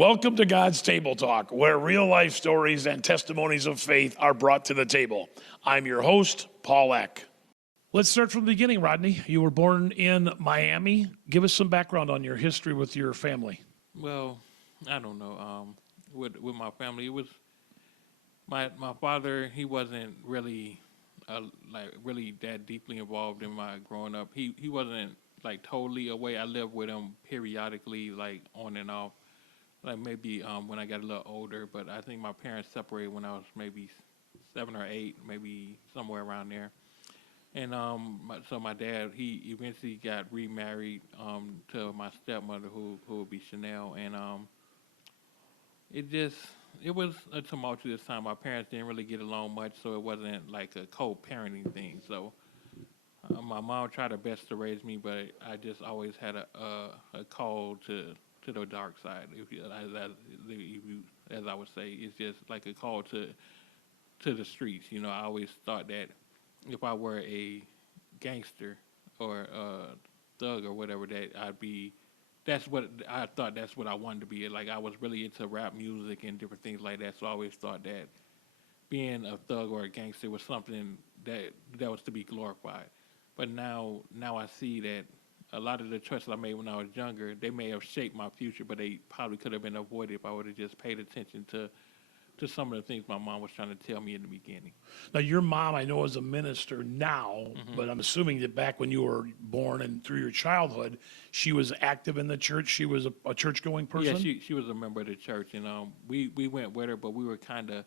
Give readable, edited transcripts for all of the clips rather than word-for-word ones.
Welcome to God's Table Talk, where real life stories and testimonies of faith are brought to the table. I'm your host, Paul Eck. Let's start from the beginning, Rodney. You were born in Miami. Give us some background on your history with your family. Well, I don't know. With my family, it was my father. He wasn't really really that deeply involved in my growing up. He wasn't like totally away. I lived with him periodically, like on and off. Like maybe when I got a little older, but I think my parents separated when I was maybe 7 or 8, maybe somewhere around there. And so my dad, he eventually got remarried to my stepmother, who would be Chanel, and it just it was a tumultuous time. My parents didn't really get along much, so it wasn't like a co-parenting thing. So my mom tried her best to raise me, but I just always had a call to the dark side. As I would say, it's just like a call to the streets. You know, I always thought that if I were a gangster or a thug or whatever, that I'd be. That's what I thought. That's what I wanted to be. Like I was really into rap music and different things like that. So I always thought that being a thug or a gangster was something that was to be glorified. But now I see that a lot of the choices I made when I was younger, they may have shaped my future, but they probably could have been avoided if I would have just paid attention to some of the things my mom was trying to tell me in the beginning. Now, your mom, I know, is a minister now, Hmm. but I'm assuming that back when you were born and through your childhood, she was active in the church. She was a church-going Yeah, person? she was a member of the church, and we went with her, but we were kind of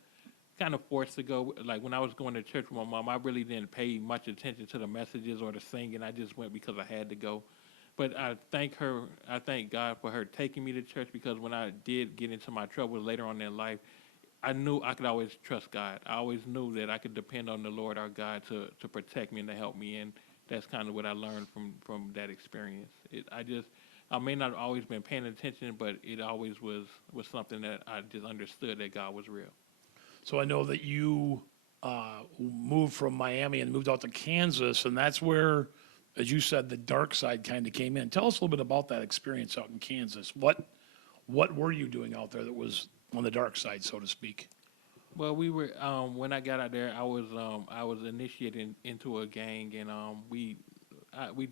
forced to go. Like when I was going to church with my mom, I really didn't pay much attention to the messages or the singing. I just went because I had to go. But I thank God for her taking me to church, because when I did get into my trouble later on in life, I knew I could always trust God. I always knew that I could depend on the Lord our God to protect me and to help me. And that's kind of what I learned from that experience. I may not have always been paying attention, but it always was something that I just understood that God was real. So I know that you moved from Miami and moved out to Kansas, and that's where, as you said, the dark side kind of came in. Tell us a little bit about that experience out in Kansas. What were you doing out there that was on the dark side, so to speak? Well, we were when I got out there, I was initiated into a gang, and we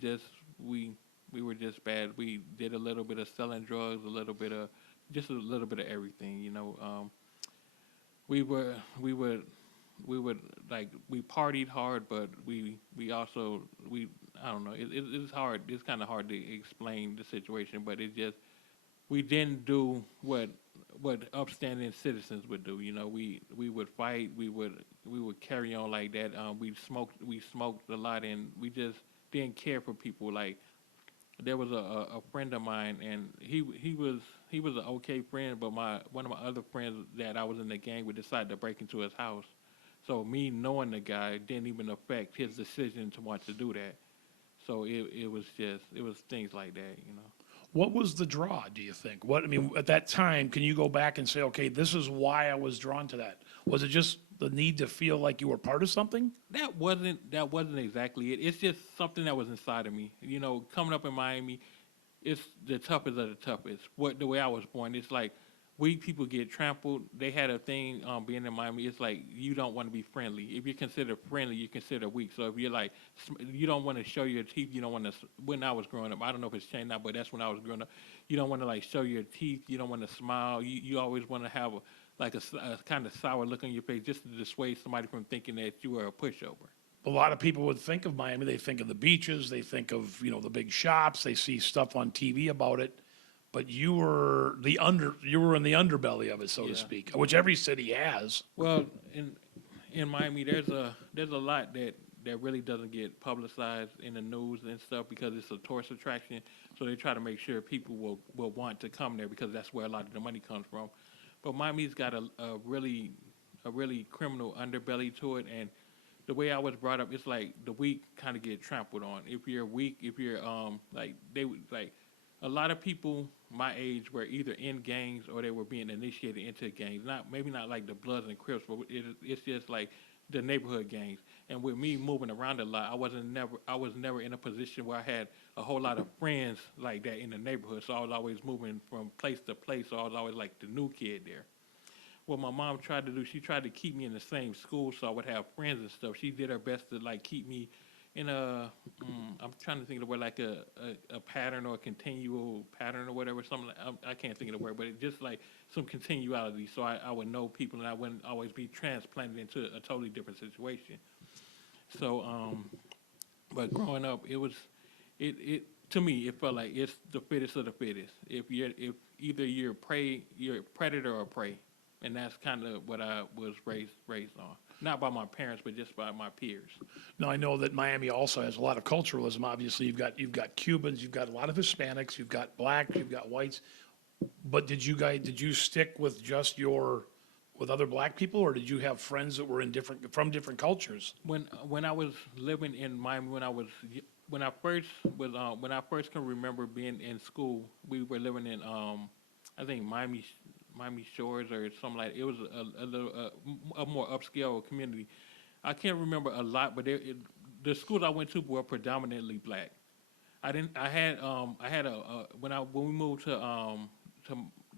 just we were just bad. We did a little bit of selling drugs, a little bit of just a little bit of everything. You know, we were we would we would like we partied hard, but we also we I don't know. It's hard. It's kind of hard to explain the situation, but it just we didn't do what upstanding citizens would do. You know, we would fight. We would carry on like that. We smoked a lot, and we just didn't care for people. Like there was a friend of mine, and he was an okay friend, but my one of my other friends that I was in the gang with decided to break into his house. So me knowing the guy didn't even affect his decision to want to do that. So it was things like that, you know. What was the draw, do you think? What I mean, at that time, can you go back and say, okay, this is why I was drawn to that? Was it just the need to feel like you were part of something? That wasn't exactly it. It's just something that was inside of me. You know, coming up in Miami, it's the toughest of the toughest. What the way I was born, it's like we people get trampled. They had a thing being in Miami. It's like you don't want to be friendly. If you're considered friendly, you're considered weak. So if you're like you don't want to show your teeth. You don't want to. When I was growing up, I don't know if it's changed now, but that's when I was growing up. You don't want to like show your teeth. You don't want to smile. You always want to have a kind of sour look on your face just to dissuade somebody from thinking that you were a pushover. A lot of people would think of Miami, they think of the beaches, they think of, the big shops, they see stuff on TV about it. But you were in the underbelly of it, so to Yeah. speak, which every city has. Well, in Miami, there's a lot that really doesn't get publicized in the news and stuff because it's a tourist attraction. So they try to make sure people will want to come there because that's where a lot of the money comes from. But Miami's got a really criminal underbelly to it, and the way I was brought up, it's like the weak kind of get trampled on. If you're weak, if you're like they would like a lot of people my age were either in gangs or they were being initiated into gangs. Not maybe not like the Bloods and Crips, but it's just like the neighborhood gangs. And with me moving around a lot, I was never in a position where I had a whole lot of friends like that in the neighborhood. So I was always moving from place to place. So I was always like the new kid there. What my mom tried to do, she tried to keep me in the same school so I would have friends and stuff. She did her best to like keep me in I'm trying to think of the word, like a pattern or a continual pattern or whatever, something like, I can't think of the word, but it just like some continuality so I would know people and I wouldn't always be transplanted into a totally different situation. So, but growing up, it to me, it felt like it's the fittest of the fittest. If either you're a predator or prey, and that's kind of what I was raised on. Not by my parents, but just by my peers. Now, I know that Miami also has a lot of culturalism. Obviously, you've got Cubans, you've got a lot of Hispanics, you've got blacks, you've got whites. But did you stick with just with other black people, or did you have friends that were from different cultures? When I was living in Miami, when I first can remember being in school, we were living in I think Miami Shores or something like that. It was a little a more upscale community. I can't remember a lot, but the schools I went to were predominantly black. I had when we moved to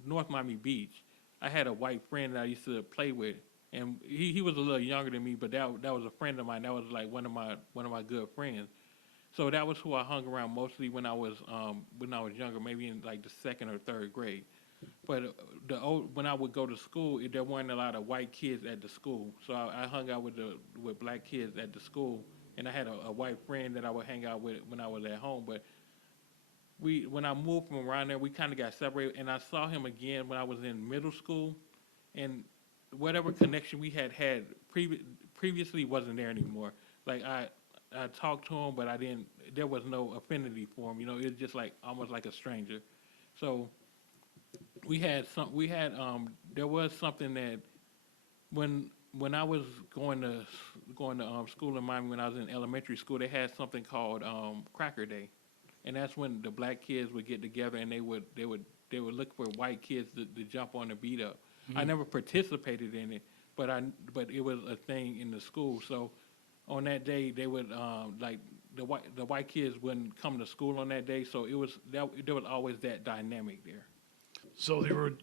North Miami Beach, I had a white friend that I used to play with, and he was a little younger than me, but that was a friend of mine. That was like one of my good friends. So that was who I hung around mostly when I was younger, maybe in like the second or third grade. But when I would go to school, there weren't a lot of white kids at the school, so I hung out with black kids at the school, and I had a white friend that I would hang out with when I was at home. But when I moved from around there, we kind of got separated, and I saw him again when I was in middle school, and whatever connection we had previously wasn't there anymore. Like I talked to him, but I didn't. There was no affinity for him. It was just like almost like a stranger. So there was something that when I was going to school in Miami when I was in elementary school, they had something called Cracker Day, and that's when the black kids would get together and they would look for white kids to jump on and beat up. Mm-hmm. I never participated in it, but it was a thing in the school. So on that day they would like the white kids wouldn't come to school on that day. So there was always that dynamic there. So they were,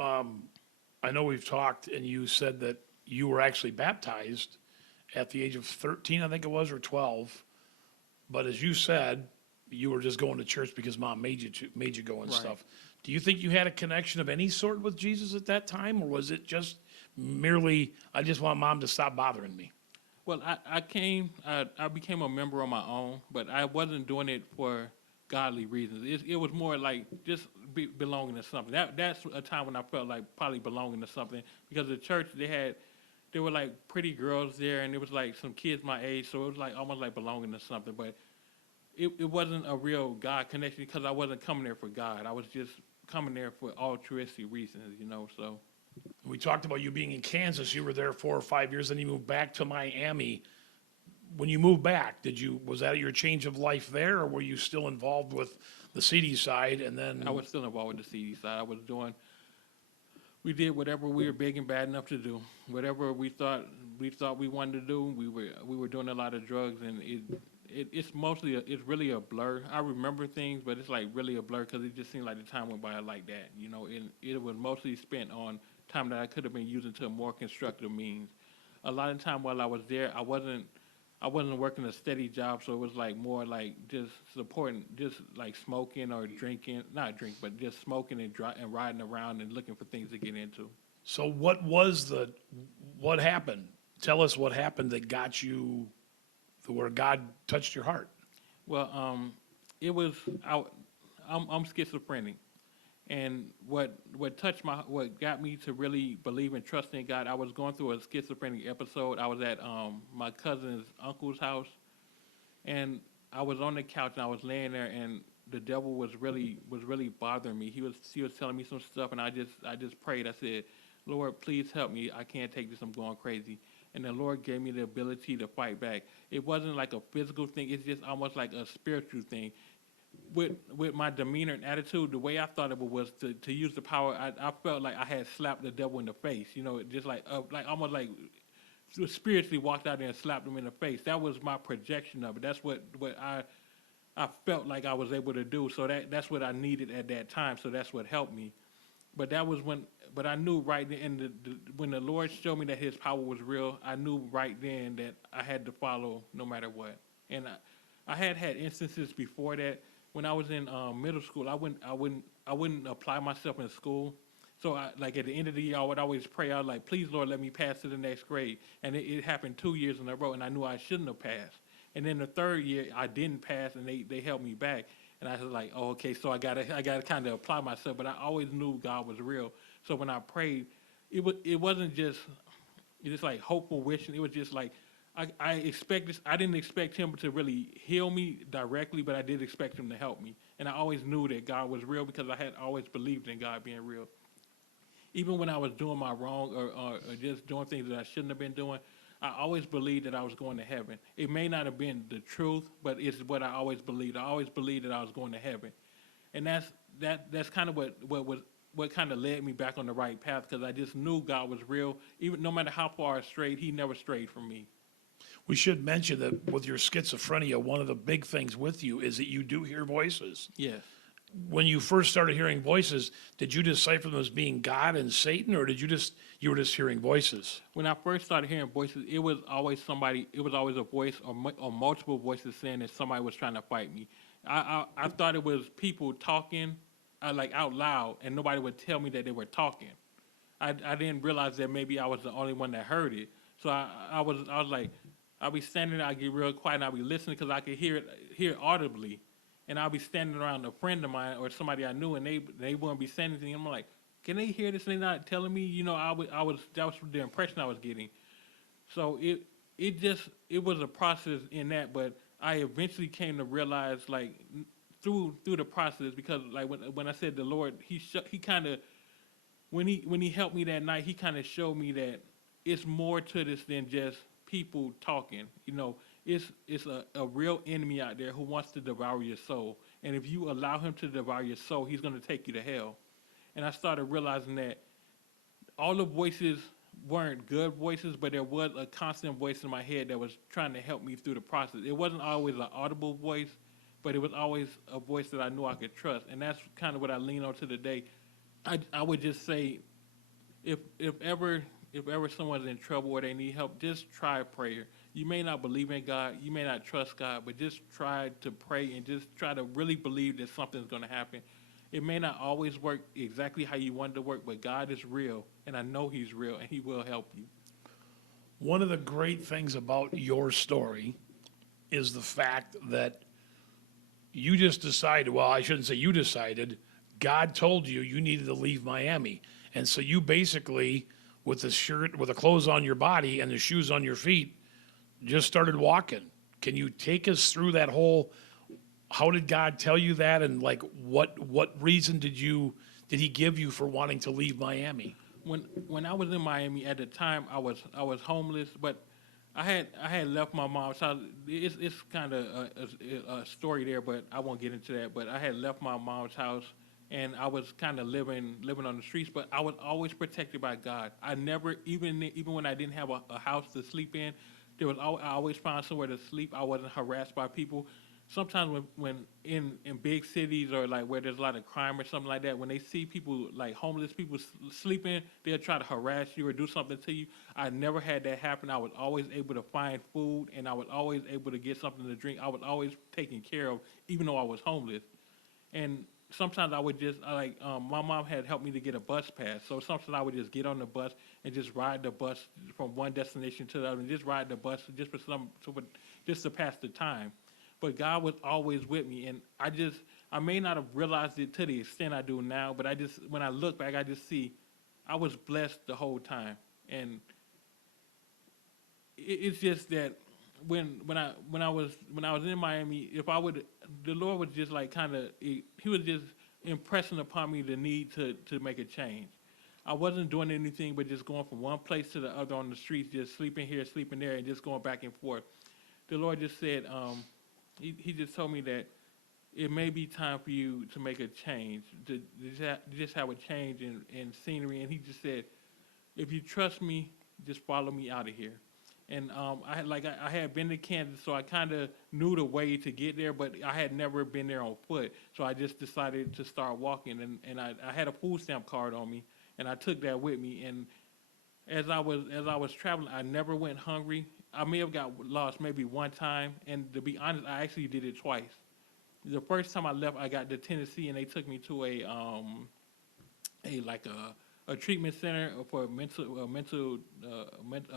I know we've talked, and you said that you were actually baptized at the age of 13, I think it was, or 12. But as you said, you were just going to church because mom made you go and Right. stuff. Do you think you had a connection of any sort with Jesus at that time, or was it just merely, I just want mom to stop bothering me? Well, I became a member on my own, but I wasn't doing it for godly reasons. It was more like just belonging to something. That's a time when I felt like probably belonging to something, because the church there were like pretty girls there, and there was like some kids my age, so it was like almost like belonging to something. But it wasn't a real God connection because I wasn't coming there for God. I was just coming there for altruistic reasons. So. We talked about you being in Kansas. You were there 4 or 5 years, then you moved back to Miami. When you moved back, was that your change of life there, or were you still involved with the CD side? And then I was still involved with the CD side. We did whatever we were big and bad enough to do. Whatever we thought we wanted to do, we were doing a lot of drugs, and it's really a blur. I remember things, but it's like really a blur because it just seemed like the time went by like that, and it was mostly spent on time that I could have been using to a more constructive means. A lot of time while I was there, I wasn't working a steady job, so it was like more like just supporting, just like smoking or drinking, not drink, but just smoking and riding around and looking for things to get into. So what happened? Tell us what happened that got you to where God touched your heart. Well, I'm schizophrenic. And what got me to really believe and trust in God, I was going through a schizophrenic episode. I was at my cousin's uncle's house, and I was on the couch and I was laying there, and the devil was really bothering me. He was telling me some stuff, and I just prayed. I said, Lord, please help me. I can't take this. I'm going crazy. And the Lord gave me the ability to fight back. It wasn't like a physical thing. It's just almost like a spiritual thing. With my demeanor and attitude, the way I thought of it was to use the power. I felt like I had slapped the devil in the face, just like almost like spiritually walked out there and slapped him in the face. That was my projection of it. That's what I felt like I was able to do. So that's what I needed at that time. So that's what helped me. But that was when. But I knew right then, when the Lord showed me that His power was real, I knew right then that I had to follow no matter what. And I had instances before that. When I was in middle school, I wouldn't apply myself in school. So like at the end of the year, I would always pray. I was like, please, Lord, let me pass to the next grade. And it happened 2 years in a row, and I knew I shouldn't have passed. And then the third year, I didn't pass, and they held me back. And I was like, oh, okay, so I gotta kind of apply myself. But I always knew God was real. So when I prayed, it wasn't just like hopeful wishing. It was just like I expected. I didn't expect Him to really heal me directly, but I did expect Him to help me. And I always knew that God was real because I had always believed in God being real. Even when I was doing my wrong or just doing things that I shouldn't have been doing, I always believed that I was going to heaven. It may not have been the truth, but it's what I always believed. I always believed that I was going to heaven, and that's kind of what kind of led me back on the right path, because I just knew God was real. Even no matter how far I strayed, He never strayed from me. We should mention that with your schizophrenia, one of the big things with you is that you do hear voices. Yes. When you first started hearing voices, did you decipher them as being God and Satan, or you were just hearing voices? When I first started hearing voices, it was always somebody. It was always a voice or multiple voices saying that somebody was trying to fight me. I thought it was people talking, like out loud, and nobody would tell me that they were talking. I didn't realize that maybe I was the only one that heard it. So I was like, I'll be standing there, I get real quiet, and I'll be listening because I could hear it audibly. And I'll be standing around a friend of mine or somebody I knew, and they wouldn't be saying anything. I'm like, can they hear this? And they're not telling me. That was the impression I was getting. So it was a process in that, but I eventually came to realize, like, through the process, because like when I said the Lord, he kind of, when he helped me that night, He kind of showed me that it's more to this than just people talking. It's a real enemy out there who wants to devour your soul. And if you allow him to devour your soul, he's going to take you to hell. And I started realizing that all the voices weren't good voices, but there was a constant voice in my head that was trying to help me through the process. It wasn't always an audible voice, but it was always a voice that I knew I could trust. And that's kind of what I lean on to today. I would just say, if ever someone's in trouble or they need help, just try prayer. You may not believe in God, you may not trust God, but just try to pray and just try to really believe that something's going to happen. It may not always work exactly how you want it to work, but God is real, and I know He's real, and He will help you. One of the great things about your story is the fact that you just decided, well, I shouldn't say you decided, God told you you needed to leave Miami. And so you basically, with the shirt, with the clothes on your body and the shoes on your feet, just started walking. Can you take us through that whole, how did God tell you that? And like, what reason did He give you for wanting to leave Miami? When I was in Miami at the time, I was homeless, but I had left my mom's house. It's kind of a story there, but I won't get into that. But I had left my mom's house, and I was kind of living on the streets. But I was always protected by God. I never, even when I didn't have a house to sleep in, I always found somewhere to sleep. I wasn't harassed by people. Sometimes when in big cities or like where there's a lot of crime or something like that, when they see people like homeless people sleeping, they'll try to harass you or do something to you. I never had that happen. I was always able to find food, and I was always able to get something to drink. I was always taken care of, even though I was homeless. And sometimes I would just my mom had helped me to get a bus pass, so sometimes I would just get on the bus and just ride the bus from one destination to the other, and just ride the bus just to pass the time. But God was always with me, and I may not have realized it to the extent I do now, but when I look back, I just see I was blessed the whole time. And it's just that when I was in Miami, the Lord was just like He was just impressing upon me the need to make a change. I wasn't doing anything but just going from one place to the other on the streets, just sleeping here, sleeping there, and just going back and forth. The Lord just said, He just told me that it may be time for you to make a change, to just have a change in scenery. And He just said, if you trust me, just follow me out of here. And I had been to Kansas, so I kind of knew the way to get there, but I had never been there on foot. So I just decided to start walking, and I had a food stamp card on me, and I took that with me. And as I was traveling, I never went hungry. I may have got lost maybe one time, and to be honest, I actually did it twice. The first time I left, I got to Tennessee, and they took me to a treatment center for mental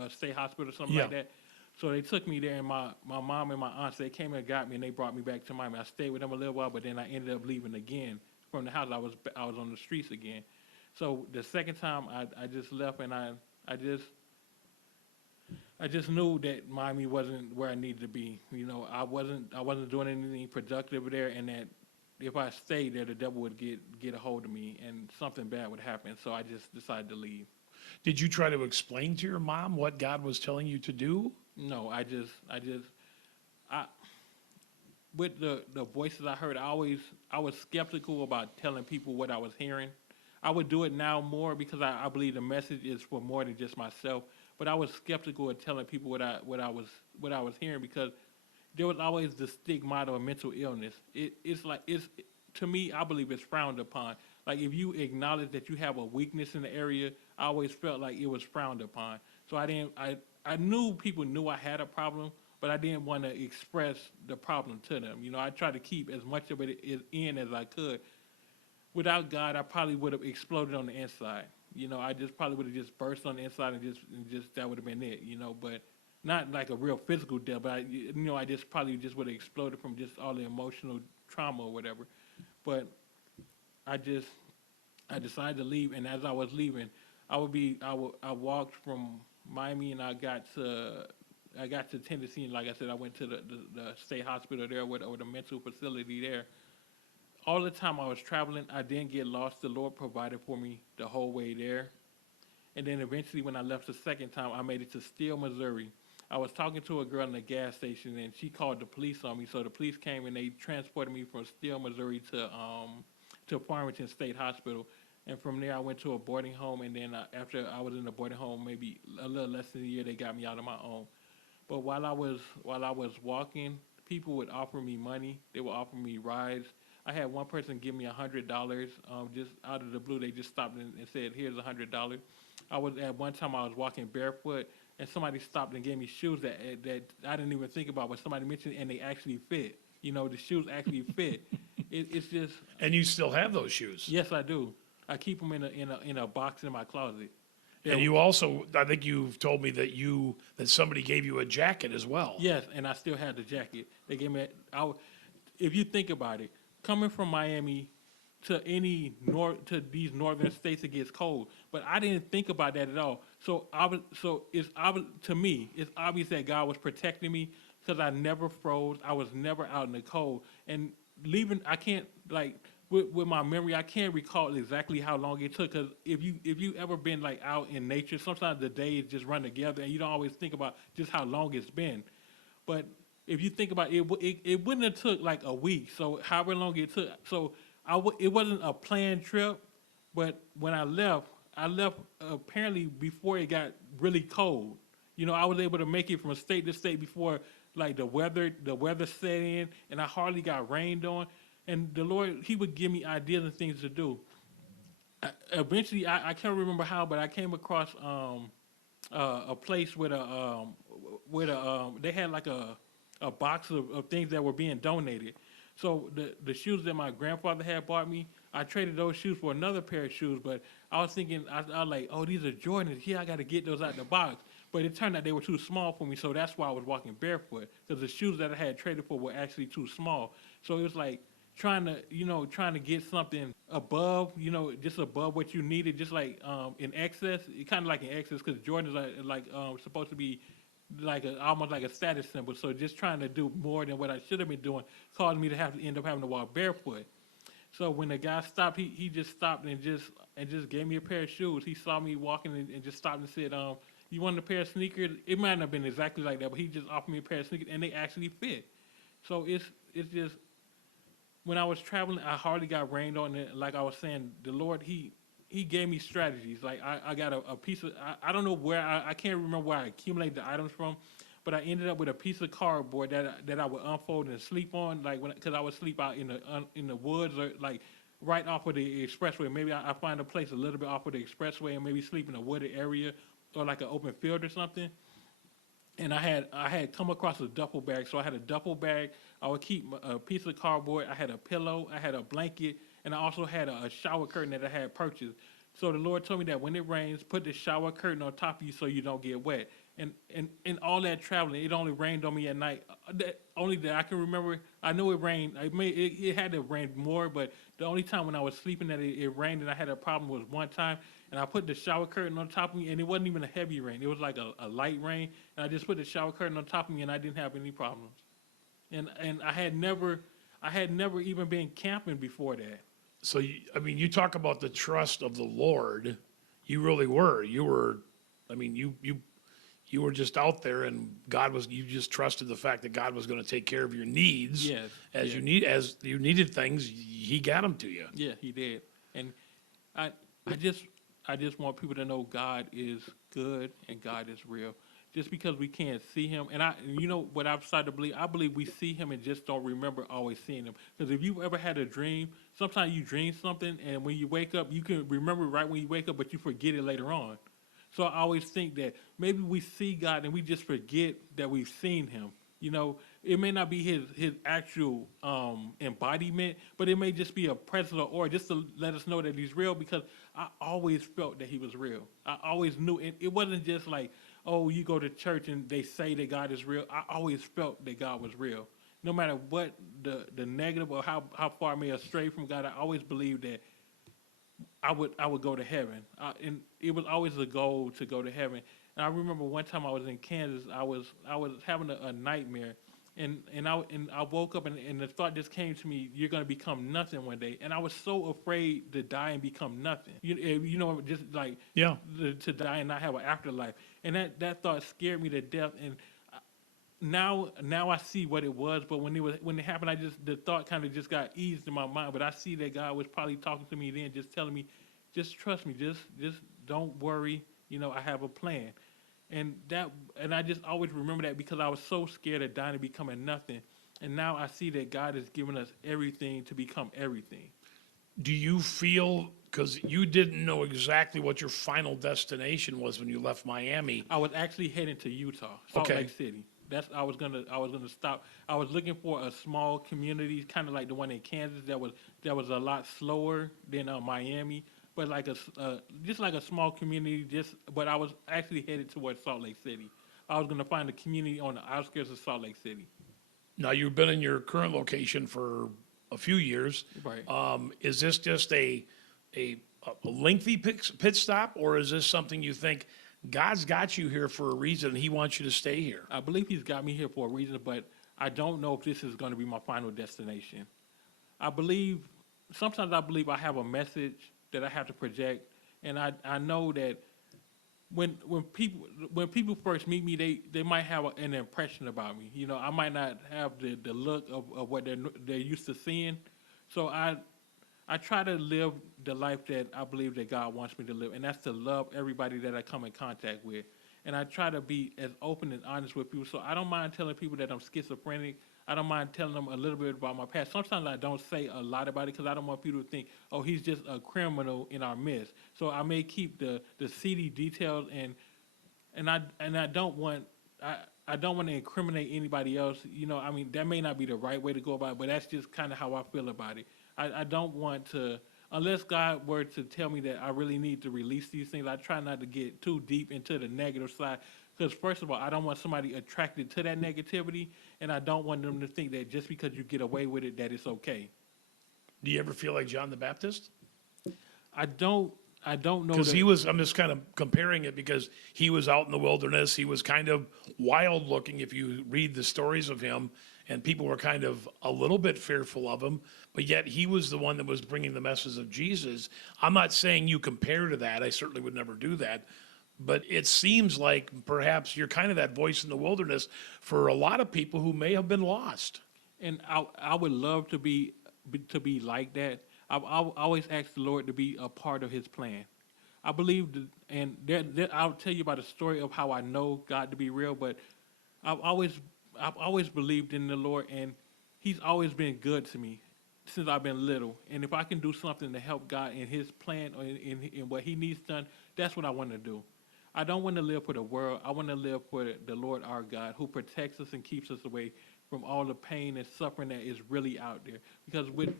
state hospital or something Yeah. like that. So they took me there, and my mom and my aunts, they came and got me, and they brought me back to Miami. I stayed with them a little while, but then I ended up leaving again from the house. I was on the streets again. So the second time I just left, and I just knew that Miami wasn't where I needed to be. I wasn't doing anything productive there, and that if I stayed there, the devil would get a hold of me, and something bad would happen. So I just decided to leave. Did you try to explain to your mom what God was telling you to do? No, I with the voices I heard, I was skeptical about telling people what I was hearing. I would do it now more because I believe the message is for more than just myself. But I was skeptical of telling people what I was hearing because there was always the stigma of mental illness. It's to me, I believe it's frowned upon. Like if you acknowledge that you have a weakness in the area, I always felt like it was frowned upon. So I knew people knew I had a problem, but I didn't want to express the problem to them. I tried to keep as much of it in as I could. Without God, I probably would have exploded on the inside. I just probably would have just burst on the inside and just that would have been it. But not like a real physical death, but I just probably just would have exploded from just all the emotional trauma or whatever. But I just I decided to leave, and as I was leaving, I walked from Miami, and I got to Tennessee, and like I said, I went to the state hospital there, or the mental facility there. All the time I was traveling, I didn't get lost. The Lord provided for me the whole way there. And then eventually, when I left the second time, I made it to Steele, Missouri. I was talking to a girl in the gas station, and she called the police on me. So the police came and they transported me from Steele, Missouri to Farmington State Hospital. And from there, I went to a boarding home. And then after I was in the boarding home, maybe a little less than a year, they got me out on my own. But while I was walking, people would offer me money. They would offer me rides. I had one person give me $100, just out of the blue. They just stopped and said, "Here's $100." At one time I was walking barefoot, and somebody stopped and gave me shoes that I didn't even think about, but somebody mentioned, and they actually fit. The shoes actually fit. It's just, And you still have those shoes. yes, I do. I keep them in a box in my closet. And you also, I think you've told me that somebody gave you a jacket as well. Yes, and I still have the jacket. They gave me. If you think about it, coming from Miami to these northern states, it gets cold. But I didn't think about that at all. To me, it's obvious that God was protecting me because I never froze. I was never out in the cold. And leaving, I can't with my memory, I can't recall exactly how long it took. Because if you ever been out in nature, sometimes the days just run together, and you don't always think about just how long it's been. But if you think about it, it wouldn't have took like a week. So however long it took, so it wasn't a planned trip. But when I left apparently before it got really cold. I was able to make it from state to state before the weather set in, and I hardly got rained on. And the Lord, He would give me ideas and things to do. Eventually, I can't remember how, but I came across a place they had a box of things that were being donated. So the shoes that my grandfather had bought me, I traded those shoes for another pair of shoes. But I was thinking, I was like, oh, these are Jordans. Yeah, I got to get those out of the box. But it turned out they were too small for me, so that's why I was walking barefoot, because the shoes that I had traded for were actually too small. So it was like trying to get something above, just above what you needed, just in excess. Kind of like in excess, because Jordans are supposed to be almost like a status symbol. So just trying to do more than what I should have been doing caused me to end up having to walk barefoot. So when the guy stopped, he just stopped and just gave me a pair of shoes. He saw me walking and just stopped and said, "You want a pair of sneakers?" It might not have been exactly like that, but he just offered me a pair of sneakers, and they actually fit. So it's just when I was traveling, I hardly got rained on. And like I was saying, the Lord, He he gave me strategies. Like I got a piece of I don't know where I can't remember where I accumulated the items from, but I ended up with a piece of cardboard that I would unfold and sleep on, like because I would sleep out in the woods or like right off of the expressway. Maybe I find a place a little bit off of the expressway and maybe sleep in a wooded area or like an open field or something. And I had come across a duffel bag, so I had a duffel bag. I would keep a piece of cardboard. I had a pillow. I had a blanket, and I also had a shower curtain that I had purchased. So the Lord told me that when it rains, put the shower curtain on top of you so you don't get wet. And all that traveling, it only rained on me at night. Only that I can remember. I know it rained. It had to rain more, but the only time when I was sleeping that it rained and I had a problem was one time, and I put the shower curtain on top of me, and it wasn't even a heavy rain. It was like a light rain, and I just put the shower curtain on top of me, and I didn't have any problems. And I had never even been camping before that. So, you talk about the trust of the Lord. You really were. You were just out there, and you just trusted the fact that God was going to take care of your needs. Yes, As yes. as you needed things, He got them to you. Yeah, he did. And I I just I just want people to know God is good and God is real. Just because we can't see him, and you know what I've started to believe, I believe we see him and just don't remember always seeing him. Because if you've ever had a dream, sometimes you dream something, and when you wake up, you can remember right when you wake up, but you forget it later on. So I always think that maybe we see God and we just forget that we've seen him. You know, it may not be his actual embodiment, but it may just be a presence or just to let us know that he's real. Because I always felt that he was real. I always knew it wasn't just like, oh, you go to church and they say that God is real. I always felt that God was real. No matter what the negative or how far I may have strayed from God, I always believed that I would go to heaven. And it was always the goal to go to heaven. And I remember one time I was in Kansas, I was having a nightmare, and I woke up and the thought just came to me, you're gonna become nothing one day. And I was so afraid to die and become nothing. You know, just like Yeah. to die and not have an afterlife. And that thought scared me to death. And now I see what it was, but when it happened, the thought kind of just got eased in my mind. But I see that God was probably talking to me then, just telling me, just trust me, just don't worry. You know, I have a plan, and I just always remember that because I was so scared of dying and becoming nothing. And now I see that God has given us everything to become everything. Do you feel, because you didn't know exactly what your final destination was when you left Miami? I was actually heading to Utah, Salt Okay. Lake City. I was gonna stop. I was looking for a small community, kind of like the one in Kansas that was a lot slower than Miami, but like just like a small community. But I was actually headed towards Salt Lake City. I was gonna find a community on the outskirts of Salt Lake City. Now, you've been in your current location for a few years. Right. Is this just a, a lengthy pit stop, or is this something you think God's got you here for a reason and he wants you to stay here? I believe he's got me here for a reason, but I don't know if this is going to be my final destination. Sometimes I believe I have a message that I have to project, and I know that when people first meet me, they might have an impression about me. You know, I might not have the look of what they're used to seeing, so I try to live the life that I believe that God wants me to live, and that's to love everybody that I come in contact with. And I try to be as open and honest with people. So I don't mind telling people that I'm schizophrenic. I don't mind telling them a little bit about my past. Sometimes I don't say a lot about it because I don't want people to think, oh, he's just a criminal in our midst. So I may keep the seedy details, and I don't want I don't want to incriminate anybody else. You know, I mean, that may not be the right way to go about it, but that's just kind of how I feel about it. I don't want to, unless God were to tell me that I really need to release these things, I try not to get too deep into the negative side. Because first of all, I don't want somebody attracted to that negativity, and I don't want them to think that just because you get away with it, that it's okay. Do you ever feel like John the Baptist? I don't. I don't know Because that. I'm just kind of comparing it because he was out in the wilderness. He was kind of wild looking if you read the stories of him, and people were kind of a little bit fearful of him, but yet he was the one that was bringing the message of Jesus. I'm not saying you compare to that. I certainly would never do that. But it seems like perhaps you're kind of that voice in the wilderness for a lot of people who may have been lost. And I would love to be like that. I've always asked the Lord to be a part of His plan. I believe, and I'll tell you about a story of how I know God to be real. But I've always, I've always believed in the Lord, and He's always been good to me since I've been little. And if I can do something to help God in His plan or in what He needs done, that's what I want to do. I don't want to live for the world. I want to live for the Lord our God, who protects us and keeps us away from all the pain and suffering that is really out there. Because with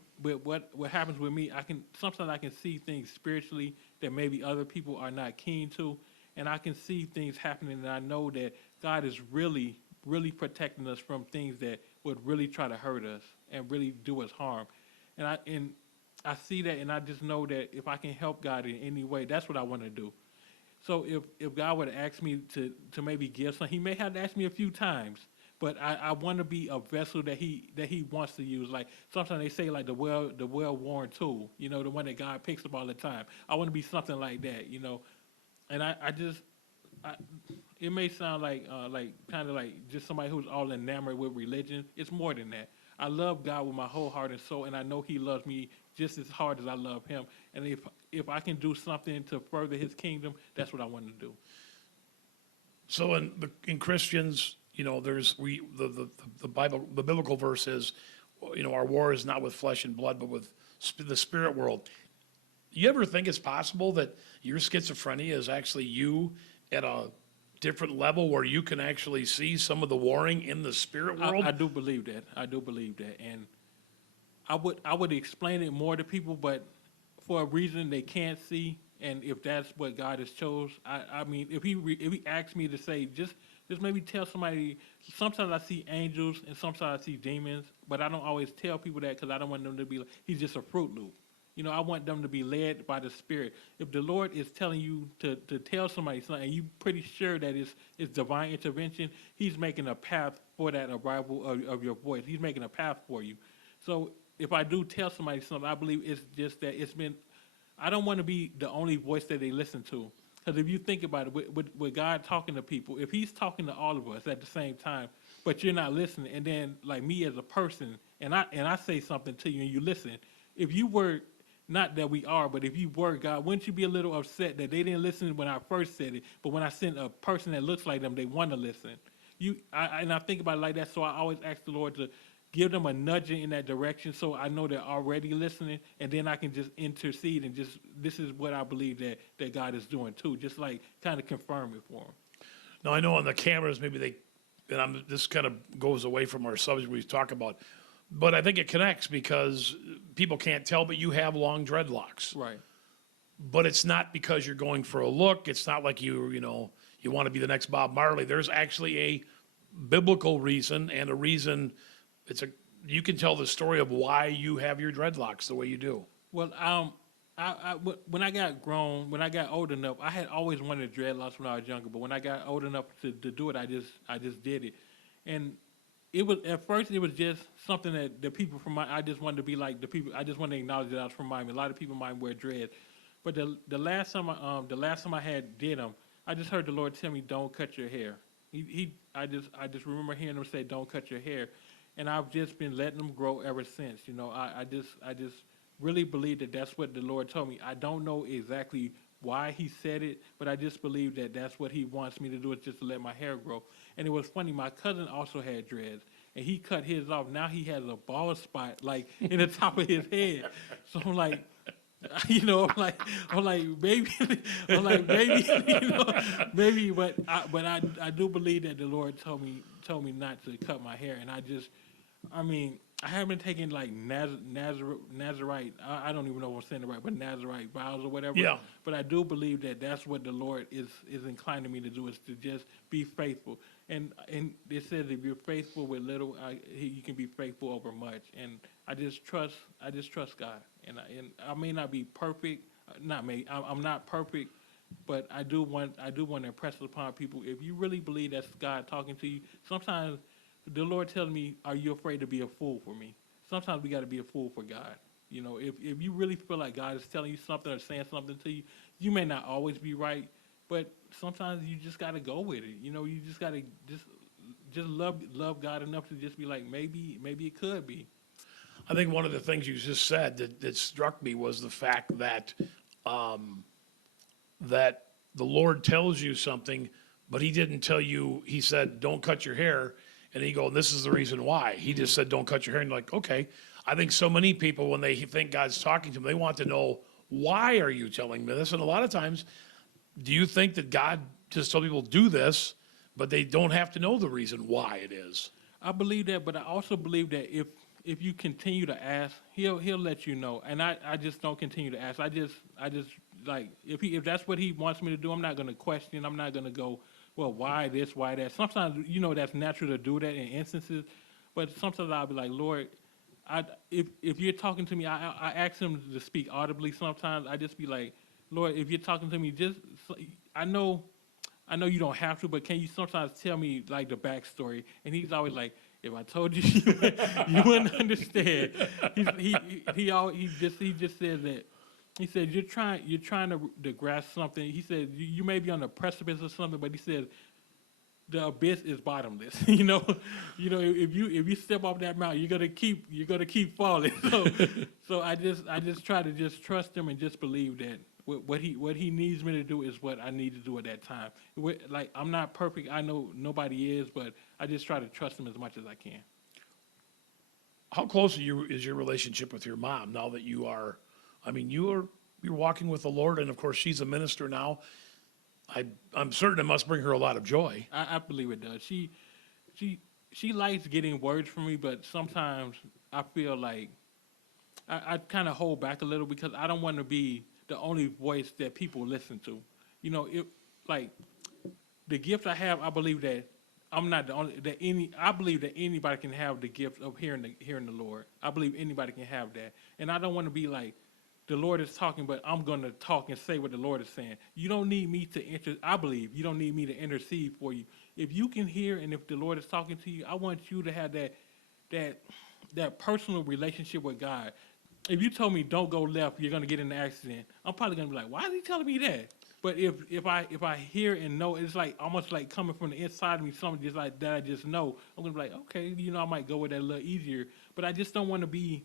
what happens with me, sometimes I can see things spiritually that maybe other people are not keen to, and I can see things happening, and I know that God is really, really protecting us from things that would really try to hurt us and really do us harm. And I see that, and I just know that if I can help God in any way, that's what I want to do. So if God were to ask me to maybe give something, He may have to ask me a few times, but I want to be a vessel that He wants to use. Like sometimes they say, like the well worn tool, the one that God picks up all the time. I want to be something like that. And I, it may sound like kind of like just somebody who's all enamored with religion. It's more than that. I love God with my whole heart and soul, and I know He loves me just as hard as I love Him. And if I can do something to further His kingdom, that's what I want to do. So in Christians, there's the Bible, the biblical verse is, our war is not with flesh and blood, but with the spirit world. You ever think it's possible that your schizophrenia is actually you at a different level where you can actually see some of the warring in the spirit world? I do believe that. I do believe that, and I would explain it more to people, but for a reason they can't see, and if that's what God has chose, I mean, if He asks me to say just maybe tell somebody. Sometimes I see angels, and sometimes I see demons, but I don't always tell people that because I don't want them to be like He's just a Fruit Loop. I want them to be led by the Spirit. If the Lord is telling you to tell somebody something, and you're pretty sure that it's divine intervention, He's making a path for that arrival of your voice. He's making a path for you. So if I do tell somebody something, I believe it's just that I don't want to be the only voice that they listen to. Because if you think about it, with God talking to people, if He's talking to all of us at the same time, but you're not listening, and then like me as a person, and I say something to you and you listen, if you were, not that we are, but if you were God, wouldn't you be a little upset that they didn't listen when I first said it, but when I sent a person that looks like them, they want to listen? And I think about it like that, so I always ask the Lord to give them a nudging in that direction so I know they're already listening, and then I can just intercede and this is what I believe that God is doing too, just like kind of confirm it for them. Now, I know on the cameras, maybe this kind of goes away from our subject we talk about, but I think it connects because people can't tell, but you have long dreadlocks. Right. But it's not because you're going for a look. It's not like you want to be the next Bob Marley. There's actually a biblical reason and a reason. You can tell the story of why you have your dreadlocks the way you do. Well, when I got old enough, I had always wanted dreadlocks when I was younger. But when I got old enough to do it, I just did it. And it was at first it was just something that the people from I just wanted to be like the people. I just wanted to acknowledge that I was from Miami. A lot of people might wear dreads, but the last time I had did them, I just heard the Lord tell me, "Don't cut your hair." I just remember hearing Him say, "Don't cut your hair," and I've just been letting them grow ever since. I just really believe that that's what the Lord told me. I don't know exactly why He said it, but I just believe that that's what He wants me to do, is just to let my hair grow. And it was funny, my cousin also had dreads, and he cut his off. Now he has a bald spot, like, in the top of his head. So I'm like, I'm like, maybe, maybe, but I do believe that the Lord told me not to cut my hair, and I haven't taken like Nazarite. I don't even know if I'm saying it right, but Nazarite vows or whatever. Yeah. But I do believe that that's what the Lord is inclining me to do, is to just be faithful. And it says if you're faithful with little, you can be faithful over much. And I just trust God. And I may not be perfect. I'm not perfect, but I do want to impress upon people. If you really believe that's God talking to you, sometimes the Lord tells me, "Are you afraid to be a fool for me?" Sometimes we got to be a fool for God. If you really feel like God is telling you something or saying something to you, you may not always be right, but sometimes you just got to go with it. You just got to just love God enough to just be like, maybe it could be. I think one of the things you just said that struck me was the fact that, that the Lord tells you something, but he didn't tell you, he said, don't cut your hair. And he go, this is the reason why. He just said, don't cut your hair. And you're like, okay. I think so many people, when they think God's talking to them, they want to know, why are you telling me this? And a lot of times, do you think that God just told people do this, but they don't have to know the reason why it is? I believe that, but I also believe that if you continue to ask, he'll let you know. And I just don't continue to ask. I just like if that's what he wants me to do, I'm not gonna question. I'm not gonna go, well, why this, why that. Sometimes that's natural to do that in instances, but sometimes I'll be like, Lord, if you're talking to me, I ask him to speak audibly. Sometimes I just be like, Lord, if you're talking to me, I know I know you don't have to, but can you sometimes tell me like the backstory? And he's always like, if I told you, you wouldn't understand. He just says that. He said you're trying to grasp something. He said you may be on the precipice of something, but he said the abyss is bottomless. If you step off that mountain, you're gonna keep falling. So I just try to just trust him and just believe that what he needs me to do is what I need to do at that time. Like I'm not perfect. I know nobody is, but I just try to trust him as much as I can. How close is your relationship with your mom now that you are, I mean, you're walking with the Lord, and of course she's a minister now. I'm certain it must bring her a lot of joy. I believe it does. She likes getting words from me, but sometimes I feel like I kind of hold back a little because I don't want to be the only voice that people listen to. Like the gift I have, I believe that I'm not the only I believe that anybody can have the gift of hearing the Lord. I believe anybody can have that, and I don't want to be like the Lord is talking, but I'm going to talk and say what the Lord is saying. You don't need me to I believe you don't need me to intercede for you. If you can hear and if the Lord is talking to you, I want you to have that personal relationship with God. If you told me don't go left, you're going to get in an accident, I'm probably going to be like, why is he telling me that? But if I hear and know, it's like almost like coming from the inside of me, something just like that I just know, I'm going to be like, okay, I might go with that a little easier. But I just don't want to be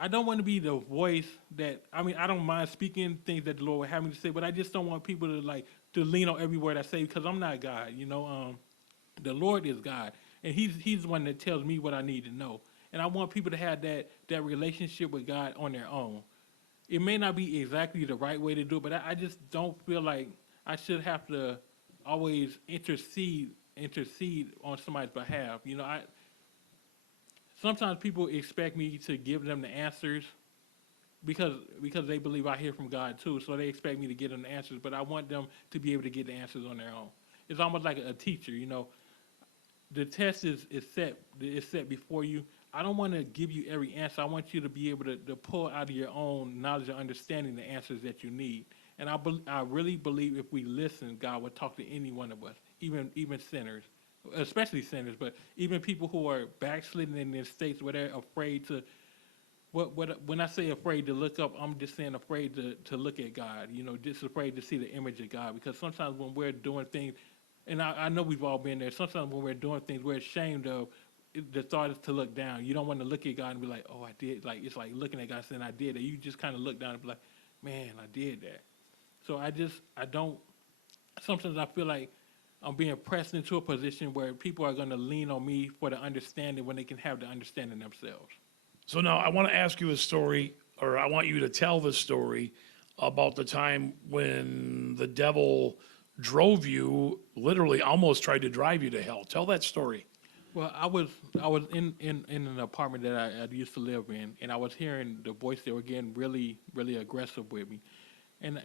the voice that, I don't mind speaking things that the Lord would have me to say, but I just don't want people to lean on every word I say because I'm not God, the Lord is God, and He's the one that tells me what I need to know, and I want people to have that relationship with God on their own. It may not be exactly the right way to do it, but I just don't feel like I should have to always intercede on somebody's behalf. Sometimes people expect me to give them the answers because they believe I hear from God too, so they expect me to give them the answers, but I want them to be able to get the answers on their own. It's almost like a teacher, the test is set before you. I don't want to give you every answer. I want you to be able to pull out of your own knowledge and understanding the answers that you need. And I really believe if we listen, God will talk to any one of us, even sinners, especially sinners, but even people who are backsliding in their states where they're afraid to. When I say afraid to look up, I'm just saying afraid to look at God. Just afraid to see the image of God. Because sometimes when we're doing things, and I know we've all been there. Sometimes when we're doing things, we're ashamed of. The thought is to look down. You don't want to look at God and be like, "Oh, I did." Like it's like looking at God saying, "I did it." You just kind of look down and be like, "Man, I did that." So I don't. Sometimes I feel like I'm being pressed into a position where people are going to lean on me for the understanding when they can have the understanding themselves. So now I want to ask you a story, or I want you to tell the story about the time when the devil drove you, literally almost tried to drive you to hell. Tell that story. Well, I was in an apartment that I used to live in, and I was hearing the voice. They were getting really really aggressive with me, and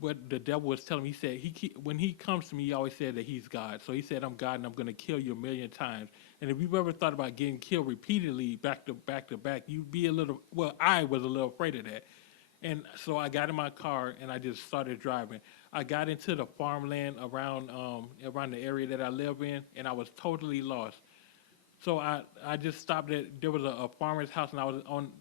what the devil was telling me, he said when he comes to me, he always said that he's God. So he said, "I'm God, and I'm going to kill you 1,000,000 times." And if you've ever thought about getting killed repeatedly, back to back to back, you'd be a little. Well, I was a little afraid of that. And so I got in my car and I just started driving. I got into the farmland around the area that I live in, and I was totally lost. So I just stopped at there was a farmer's house, and I was on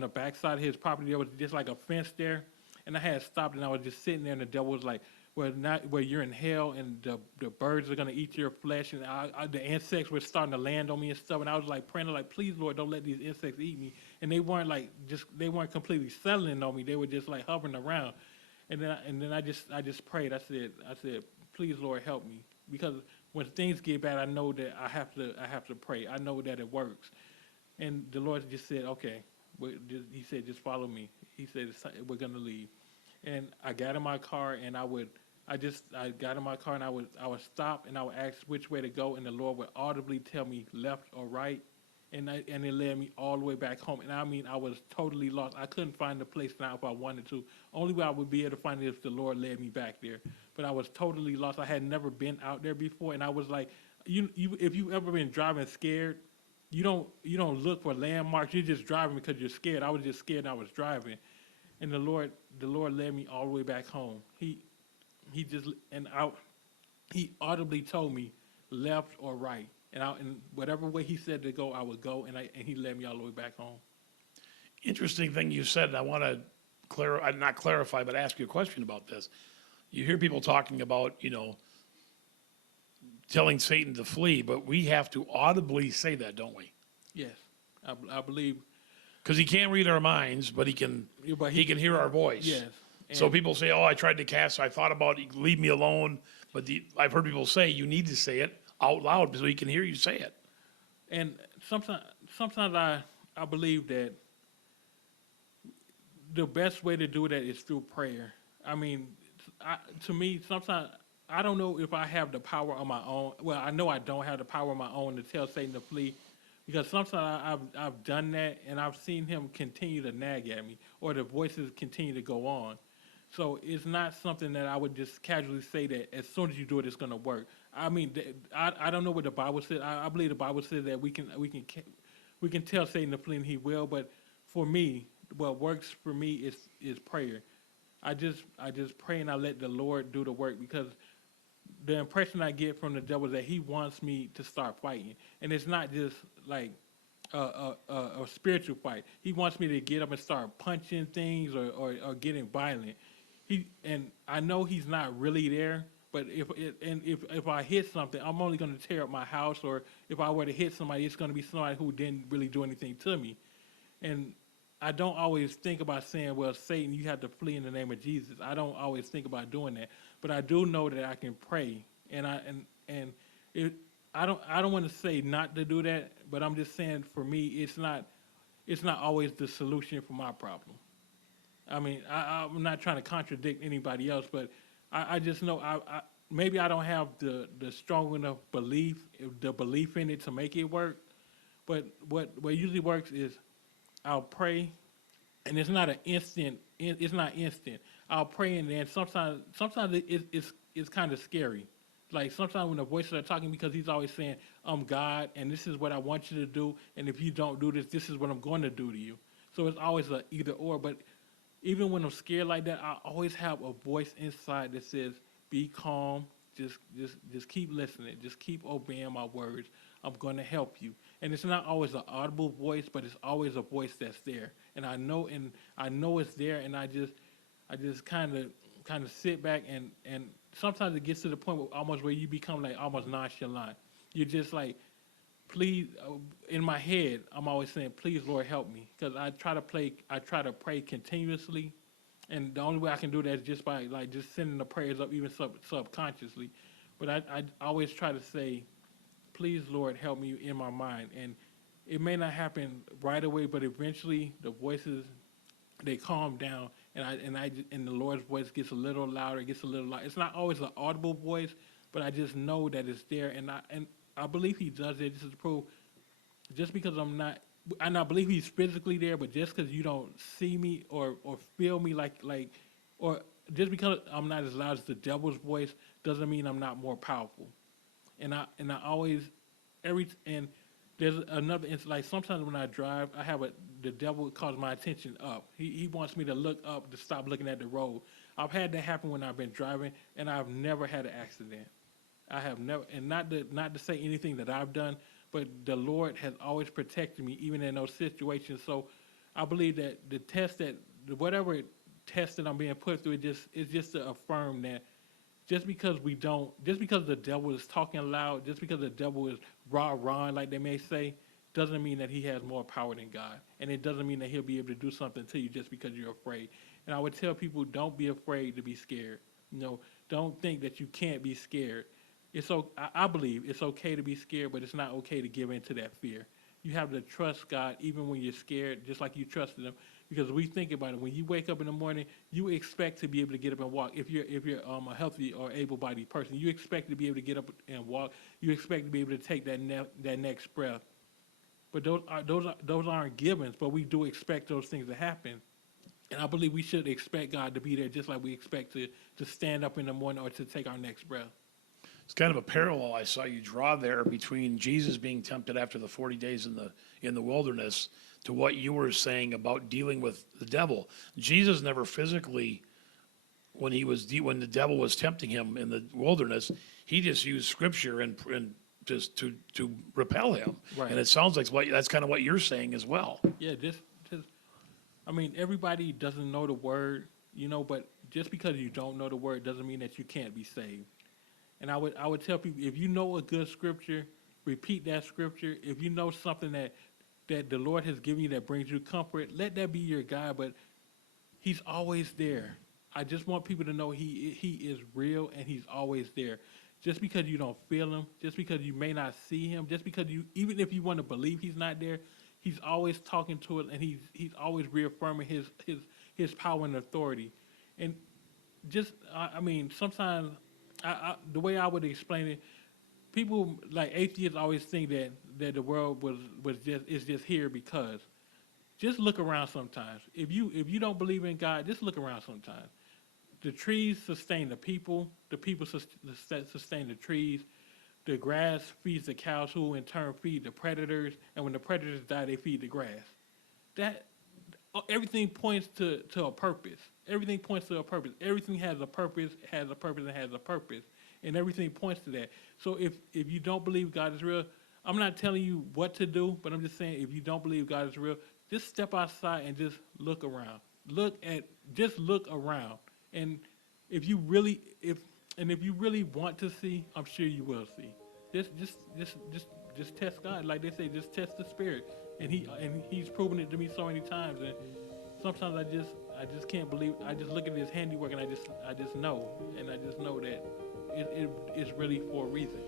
the back side of his property. There was just like a fence there, and I had stopped, and I was just sitting there, and the devil was like, where you're in hell and the birds are gonna eat your flesh and the insects were starting to land on me and stuff. And I was like praying like, please Lord, don't let these insects eat me. And they weren't completely settling on me. They were just like hovering around. And then I just prayed. I said, please Lord, help me, because when things get bad, I know that I have to pray. I know that it works. And the Lord just said, okay. He said, just follow me. He said, we're going to leave. And I got in my car and I got in my car and I would stop and I would ask which way to go. And the Lord would audibly tell me left or right. And it led me all the way back home. And I mean, I was totally lost. I couldn't find the place now if I wanted to. Only way I would be able to find it if the Lord led me back there. But I was totally lost. I had never been out there before. And I was like, if you've ever been driving scared, you don't look for landmarks. You're just driving because you're scared. I was just scared and I was driving. And the Lord led me all the way back home. He audibly told me left or right. And whatever way he said to go, I would go, and he led me all the way back home. Interesting thing you said, and I want to not clarify, but ask you a question about this. You hear people talking about, telling Satan to flee, but we have to audibly say that, don't we? Yes, I believe. Because he can't read our minds, but he can hear our voice. Yes. So people say, "Oh, I tried to cast. I thought about it, leave me alone." But I've heard people say you need to say it out loud so he can hear you say it. And sometimes I believe that the best way to do that is through prayer. I mean, to me, sometimes I don't know if I have the power on my own. Well, I know I don't have the power on my own to tell Satan to flee, because sometimes I've done that and I've seen him continue to nag at me, or the voices continue to go on. So it's not something that I would just casually say that as soon as you do it, it's going to work. I mean, I don't know what the Bible says. I believe the Bible says that we can tell Satan to flee and he will. But for me, what works for me is prayer. I just pray and I let the Lord do the work, because the impression I get from the devil is that he wants me to start fighting, and it's not just like a spiritual fight. He wants me to get up and start punching things or getting violent. And I know he's not really there, but if I hit something, I'm only going to tear up my house, or if I were to hit somebody, it's going to be somebody who didn't really do anything to me. And I don't always think about saying, well, Satan, you have to flee in the name of Jesus. I don't always think about doing that, but I do know that I can pray, and I don't want to say not to do that, but I'm just saying for me, it's not always the solution for my problem. I mean, I'm not trying to contradict anybody else, but I just know maybe I don't have the strong enough belief in it to make it work. But what usually works is I'll pray, and it's not instant. I'll pray, and then sometimes it's kind of scary. Like sometimes when the voices are talking, because he's always saying, I'm God, and this is what I want you to do, and if you don't do this, this is what I'm going to do to you. So it's always a either or. But even when I'm scared like that, I always have a voice inside that says, be calm, just keep listening, just keep obeying my words. I'm going to help you. And it's not always an audible voice, but it's always a voice that's there. And I know it's there, and I just kind of sit back, and sometimes it gets to the point where you become like almost nonchalant. You're just like, please, in my head, I'm always saying, please, Lord, help me. Because I try to pray continuously. And the only way I can do that is just by just sending the prayers up, even subconsciously. But I always try to say, please, Lord, help me in my mind. And it may not happen right away, but eventually the voices, they calm down, and the Lord's voice gets a little louder, gets a little louder. It's not always an audible voice, but I just know that it's there, and I believe he does it just to prove, just because I'm not, and I believe he's physically there, but just because you don't see me or feel me or just because I'm not as loud as the devil's voice doesn't mean I'm not more powerful. And I always, and there's another, it's like sometimes when I drive, the devil calls my attention up. He wants me to look up, to stop looking at the road. I've had that happen when I've been driving, and I've never had an accident. I have never, and not to say anything that I've done, but the Lord has always protected me, even in those situations. So I believe that whatever test that I'm being put through, it's just to affirm that just because the devil is talking loud, just because the devil is rah-rahing, like they may say, doesn't mean that he has more power than God. And it doesn't mean that he'll be able to do something to you just because you're afraid. And I would tell people, don't be afraid to be scared. Don't think that you can't be scared. I believe it's okay to be scared, but it's not okay to give in to that fear. You have to trust God even when you're scared, just like you trusted him. Because we think about it, when you wake up in the morning, you expect to be able to get up and walk. If you're a healthy or able-bodied person, you expect to be able to get up and walk. You expect to be able to take that next breath. But those aren't givens, but we do expect those things to happen. And I believe we should expect God to be there just like we expect to stand up in the morning or to take our next breath. It's kind of a parallel I saw you draw there between Jesus being tempted after the 40 days in the wilderness to what you were saying about dealing with the devil. Jesus never physically, when the devil was tempting him in the wilderness, he just used scripture and just to repel him. Right. And it sounds like that's kind of what you're saying as well. Yeah, everybody doesn't know the word, but just because you don't know the word doesn't mean that you can't be saved. And I would tell people, if you know a good scripture, repeat that scripture. If you know something that the Lord has given you that brings you comfort, let that be your guide. But he's always there. I just want people to know he is real and he's always there. Just because you don't feel him, just because you may not see him, just because even if you want to believe he's not there, he's always talking to us and he's always reaffirming his power and authority. And sometimes the way I would explain it, people like atheists always think that the world is just here because. Just look around sometimes. If you don't believe in God, just look around sometimes. The trees sustain the people sustain the trees. The grass feeds the cows, who in turn feed the predators, and when the predators die, they feed the grass. Everything points to a purpose. Everything points to a purpose. Everything has a purpose, and has a purpose. And everything points to that. So if you don't believe God is real, I'm not telling you what to do, but I'm just saying if you don't believe God is real, just step outside and just look around. Just look around. And if you really want to see, I'm sure you will see. Just test God, like they say. Just test the spirit, and he's proven it to me so many times. And sometimes I just can't believe. I just look at his handiwork, and I just know, and I just know that it's really for a reason.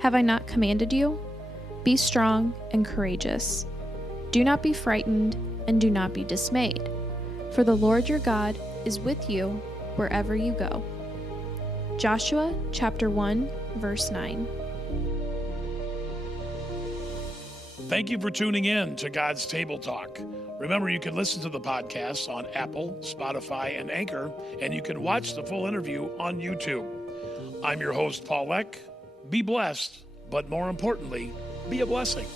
Have I not commanded you? Be strong and courageous. Do not be frightened and do not be dismayed, for the Lord your God is with you wherever you go. Joshua chapter 1, verse 9. Thank you for tuning in to God's Table Talk. Remember, you can listen to the podcast on Apple, Spotify, and Anchor, and you can watch the full interview on YouTube. I'm your host, Paul Leck. Be blessed, but more importantly, be a blessing.